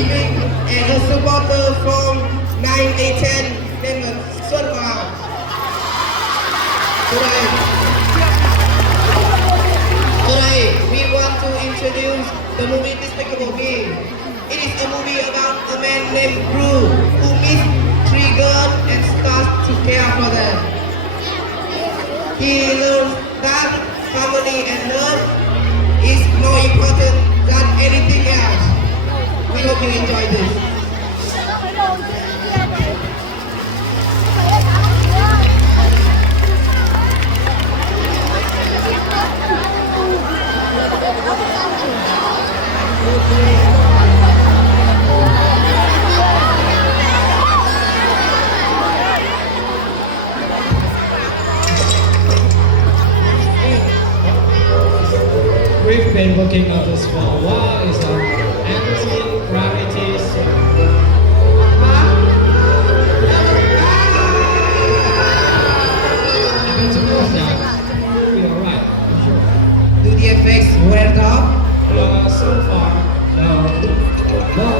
teaming and a supporter from 9A10 named Xuân Hoàng. Today, we want to introduce the movie Despicable Me. It is a movie about a man named Gru who meets three girls and starts to care for them. He learns that family and love is more important than anything else. We hope you enjoy this. We've been working on this for a while. It's an anti-gravity suit. I bet you know that. You're alright, I'm sure. Do the effects wear off? So far, no. No.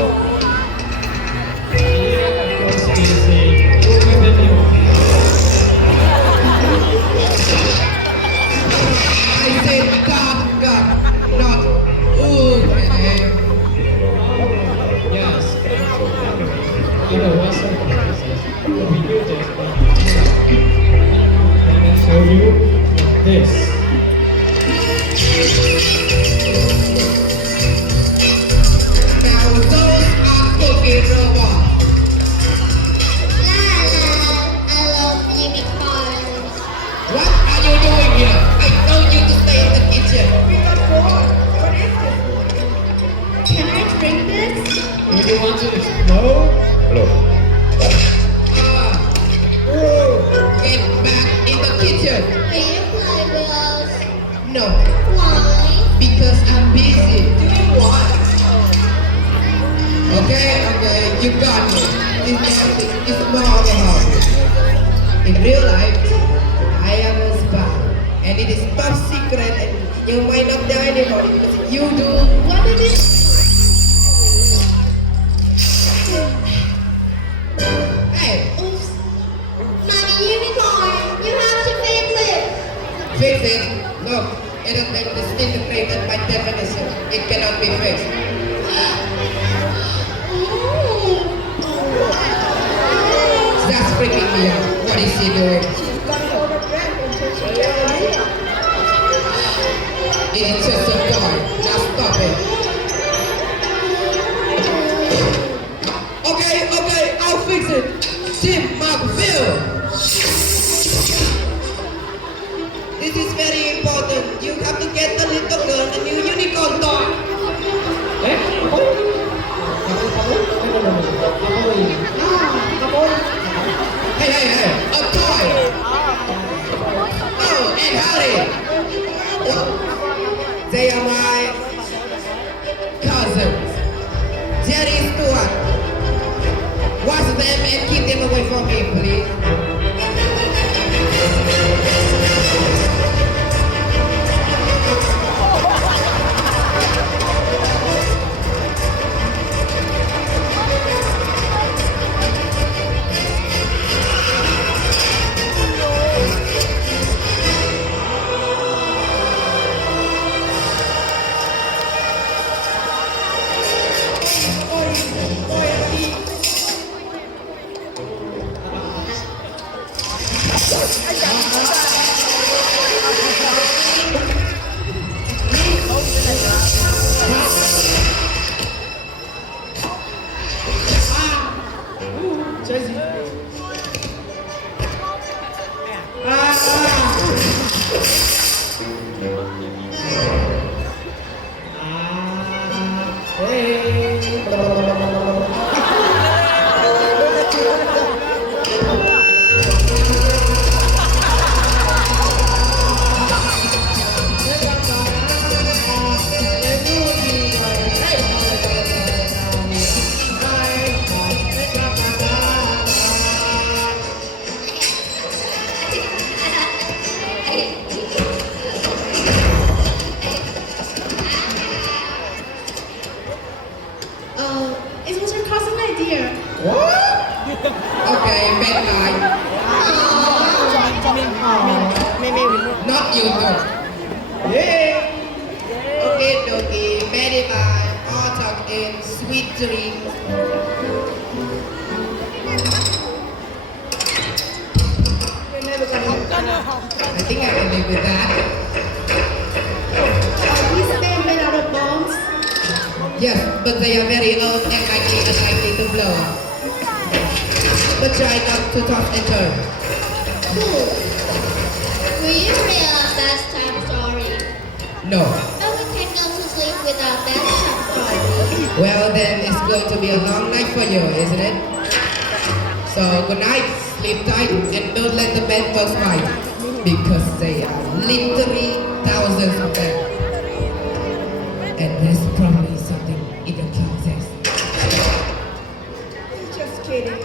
Yeah, of course, it's a movement in your hand. I said God, not okay. Yes. You know what's so crazy? We do this, but let me show you this. Now those are cooking robots. I love unicorns. What are you doing here? I told you to stay in the kitchen. Can I drink this? Do you want to explode? Get back in the kitchen. Will you play with us? No, Why? because I'm busy. Doing what? Okay, you got me. It's more of a hobby. In real life, I am a spy. And it is top secret and you might not tell anybody because if you do, what it is? Hey, Oops. Mommy unicorn, you have to fix it. fix it. Look, it is disintegrated by definition. It cannot be fixed. That's freaking me out. What is he doing? It's just a toy. Just stop it. Okay, I'll fix it. Tim McVille. This is very important. You have to get the little girl a new unicorn toy. Eh? Hey, a toy. Oh, and Harry. They are my cousins. Jerry Stewart. Watch them and keep them away from me, please. here. What? Okay, bad guy. Not you though. Yeah. Okay, dokie. Bad guy. All talk in sweet dreams. I think I can live with that. Is man made out of bombs? Yes, but they are very old and unlikely to blow up. But try not to toss and turn. Cool. Will you tell a bedtime story? No. No, we can go to sleep without bedtime story. Well, then it's going to be a long night for you, isn't it? So good night, sleep tight, and don't let the bed bugs bite, because they are literally thousands of them. And there's probably something in the closet. Just kidding.